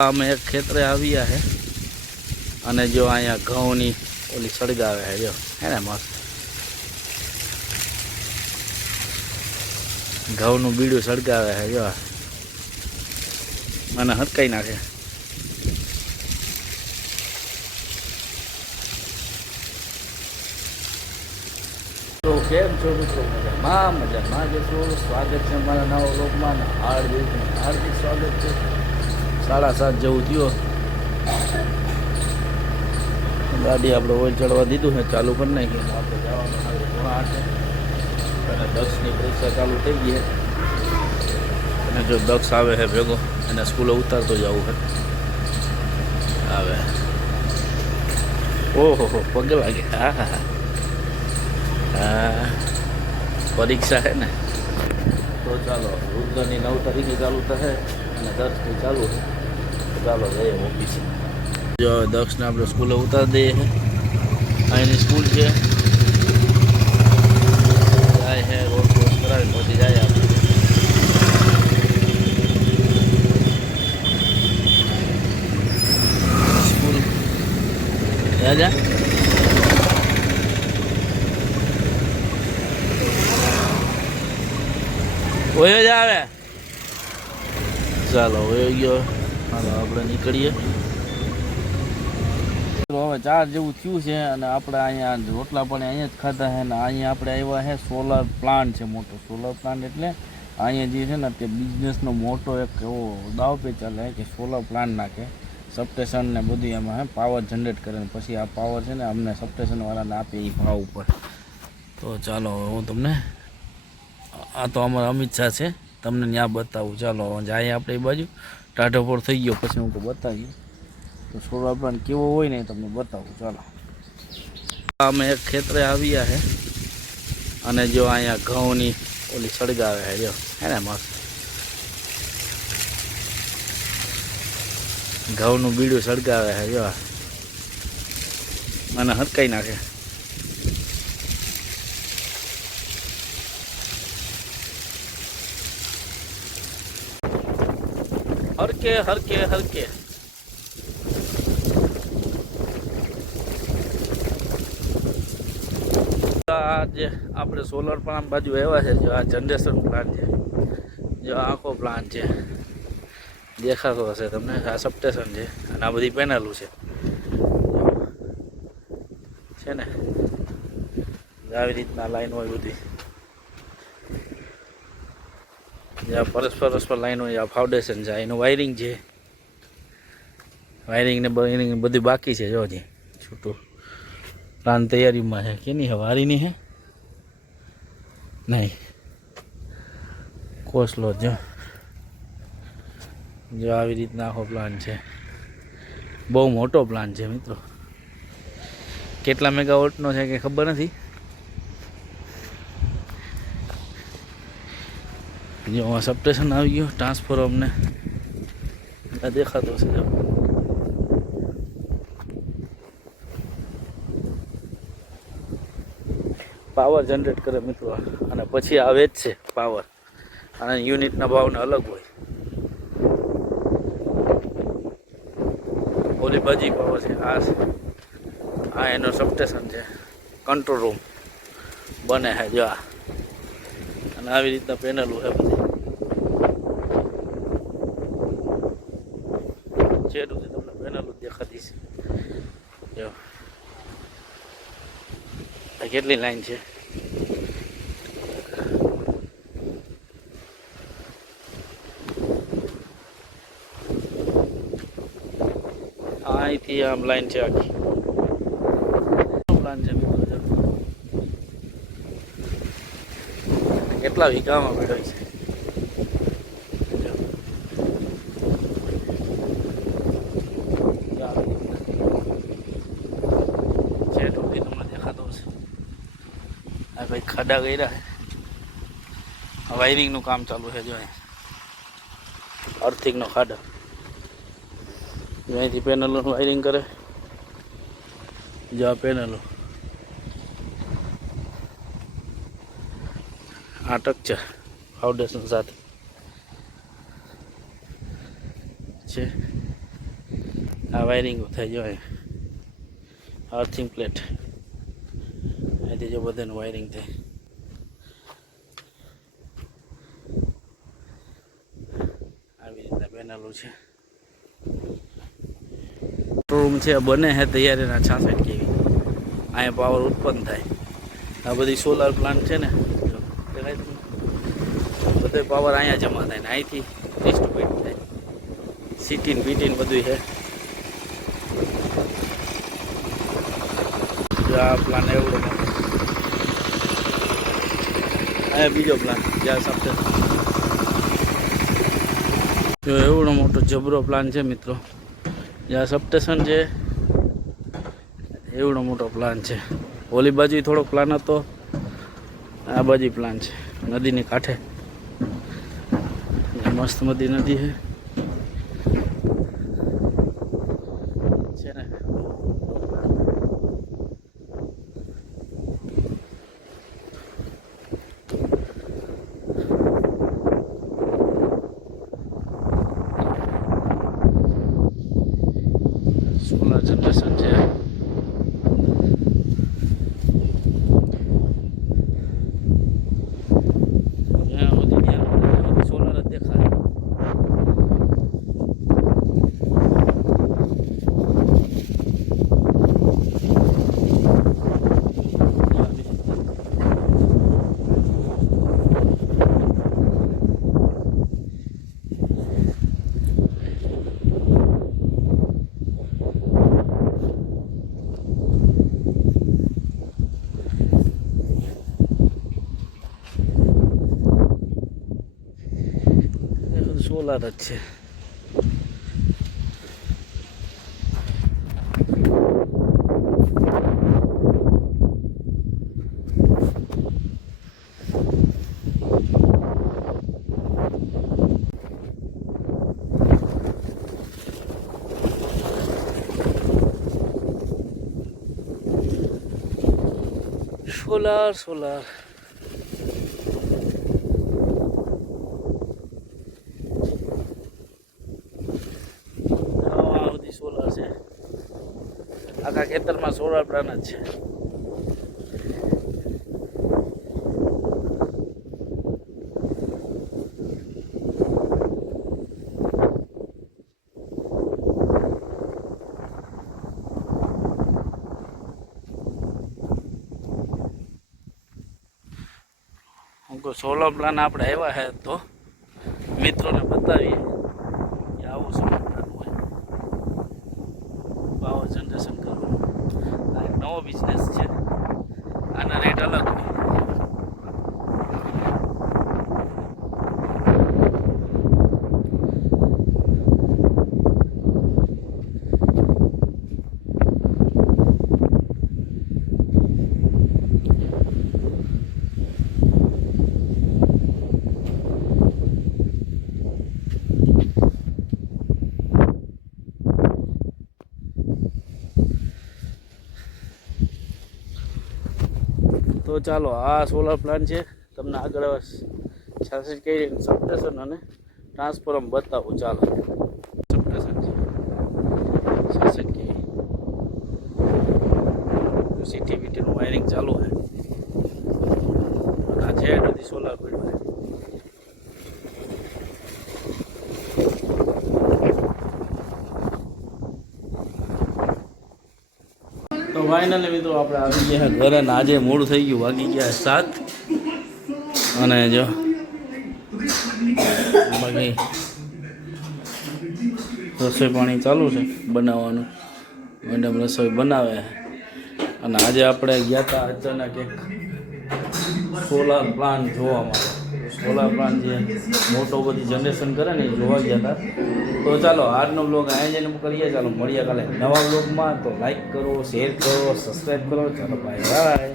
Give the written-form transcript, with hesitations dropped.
અમે એક ખેતરે આવ્યા હે અને જો અહીંયા ઘઉંની ઓલી સળગાવે હે જો હે ને મસ્ત ઘઉંનું બીડું સળગાવે હે જો મને હટકાઈ નાખે તો કેમ છો મિત્રો મજામાં જશો સ્વાગત છે અમારા નવા લોકમાં હાર્દિક સ્વાગત છે 7:30 જેવું થયો ગાડી આપણે ઓઇલ ચડવા દીધું છે ચાલુ કરી નાખીએ આપણે જવાનું હવે 7:30 અને દક્ષની પરીક્ષા ચાલુ થઈ ગઈ છે અને જો દક્ષ આવે છે ભેગો એને સ્કૂલે ઉતારતો જવું છે આવે ઓહો પગે લાગે હા હા હા પરીક્ષા છે ને તો ચાલો રુદ્રની 9 તારીખે ચાલુ થશે અને 10ની ચાલુ છે ચાલો જઈએ ઓફિસે જો દક્ષને આપણે સ્કૂલે ઉતારી દઈએ અહીંની સ્કૂલ છે જાય છે રોડ ક્રોસ કરાવી પહોંચી જાય આપણે સ્કૂલ જા ઓયો જ આવે ચાલો ઓયો ગયો હાલો આપણે નીકળીએ હવે 4 જેવું થયું છે અને આપણે અહીંયા રોટલા પણ અહીંયા જ ખાધા છે ને અહીંયા આપણે આવ્યા છે સોલાર પ્લાન્ટ છે મોટો સોલાર પ્લાન્ટ એટલે અહીંયા જે છે ને તે બિઝનેસનો મોટો એક એવો દાવ પે ચાલે કે સોલાર પ્લાન્ટ નાખે સબસ્ટેશન ને બધું એમાં પાવર જનરેટ કરે ને પછી આ પાવર છે ને અમને સબસ્ટેશનવાળાને આપે એ ભાવ ઉપર તો ચાલો હું તમને આ તો અમારા અમિત શાહ છે તમને ત્યાં બતાવું ચાલો જાય આપણે એ બાજુ ટાઢોપોર થઈ ગયો પછી હું બતાવીએ તો સોલાર પ્લાન્ટ કેવો હોય ને તમને બતાવું ચાલો અમે એક ખેતરે આવ્યા છે અને જો અહીંયા ઘઉંની ઓલી સળગાવે છે જો હે ને મસ્ત ઘઉંનું બીડું સળગાવે છે જો મને હટકાઈ નાખે હરકે હરકે હરકે આ જે આપણે સોલર પ્લાન્ટ બાજુ આવ્યા છે જો આ જનરેશન પ્લાન્ટ છે જો આખો પ્લાન્ટ છે દેખાતો હશે તમને આ સબસ્ટેશન છે અને આ બધી પેનલો છે ને આવી રીતના લાઈન હોય બધી જ્યાં પરસ્પર લાઈન હોય આ ફાઉન્ડેશન છે એનું વાયરિંગ છે વાયરિંગ ને બધું બાકી છે જો હજી છૂટું પ્લાન તૈયારીમાં છે કેની હે વારીની હે નહીં કોસલો જો આવી રીતના આખો પ્લાન છે બહુ મોટો પ્લાન છે મિત્રો કેટલા મેગાવોટનો છે કે ખબર નથી જો આ સબસ્ટેશન આવી ગયું ટ્રાન્સફોર્મને દેખાતો હશે જો પાવર જનરેટ કરે મિત્રો અને પછી આવે જ છે પાવર અને યુનિટના ભાવને અલગ હોય ઓલી બાજી પાવર છે આ એનો સબસ્ટેશન છે કંટ્રોલ રૂમ બને છે જો અને આવી રીતના પેનલો છે બધી છેડુંથી તમને પેનલો દેખાતી છે જો કેટલી લાઈન છે અહીંથી આમ લાઈન છે આખી પ્લાન છે કેટલા વીઘામાં મેળવી છે છેડુંથી તમને દેખાતો હશે આ ભાઈ ખાડા કર્યા છે વાયરિંગનું કામ ચાલુ છે જો અર્થિંગનો ખાડા અહીંથી પેનલોનું વાયરિંગ કરે જો આ પેનલો આટક છે ફાઉન્ડેશન સાથે છે આ વાયરિંગ થઈ જાય, અર્થિંગ પ્લેટ અહીંથી જો બધાનું વાયરિંગ થાય. આવી રીતના પેનલો છે. રૂમ છે બને છે તૈયાર એના 66 kV. અહીંયા પાવર ઉત્પન્ન થાય. આ બધી સોલાર પ્લાન્ટ છે ને, દેખાય તમને, બધો પાવર અહીંયા જમા થાય ને અહીંથી ડિસ્ટ્રીબ્યુટ થાય. સીટીન બીટીન બધું છે. આ પ્લાન એવડો મોટો, અહીંયા બીજો પ્લાન જ્યાં સપ્તે જો એવડો મોટો જબરો પ્લાન છે મિત્રો. જ્યાં સબસ્ટેશન છે એવડો મોટો પ્લાન છે. ઓલી બાજુ થોડો પ્લાન હતો, આ બાજુ પ્લાન છે નદીની કાંઠે. મસ્ત મધી નદી છે ને. સોલાર જનરેશન છે. સોલાર જ દેખાય. સોલાર જ છે. સોલાર સોલાર સોલાર છે. આખા ખેતરમાં સોલાર પ્લાન્ટ જ છે. સોલાર પ્લાન આપણે આવ્યા છે તો મિત્રોને બતાવીએ કે આવું સોલાર પ્લાન હોય, પાવર જનરેશન કરવાનું. આ એક નવો બિઝનેસ છે. આના રેટ અલગ હોય. તો ચાલો આ સોલાર પ્લાન્ટ છે, તમને આગળ 66 kV સબસ્ટેશન અને ટ્રાન્સફોર્મર બતાવું. ચાલો સબસ્ટેશન છે 66 kV. સીટીવીટીનું વાયરિંગ ચાલુ છે. આ છે બધી સોલાર પડ્યું છે. તો ફાઇનલી મિત્રો આપણે આવી ગયા ઘરે ને આજે મોડું થઈ ગયું, વાગી ગયા 7. અને જો બાકી રસોઈ પાણી ચાલુ છે બનાવવાનું. મેડમ રસોઈ બનાવે છે. અને આજે આપણે ગયા હતા અચાનક એક સોલાર પ્લાન્ટ જોવા માટે. સોલાર પ્લાન્ટ જે મોટો બધી જનરેશન કરે ને એ જોવા ગયા હતા. તો ચાલો આજનો બ્લોગ અહીંયા જઈને કરીએ. ચાલો મળીએ કાલે નવા બ્લોગમાં. તો લાઈક કરો, શેર કરો, સબસ્ક્રાઈબ કરો. ચાલો બાય બાય.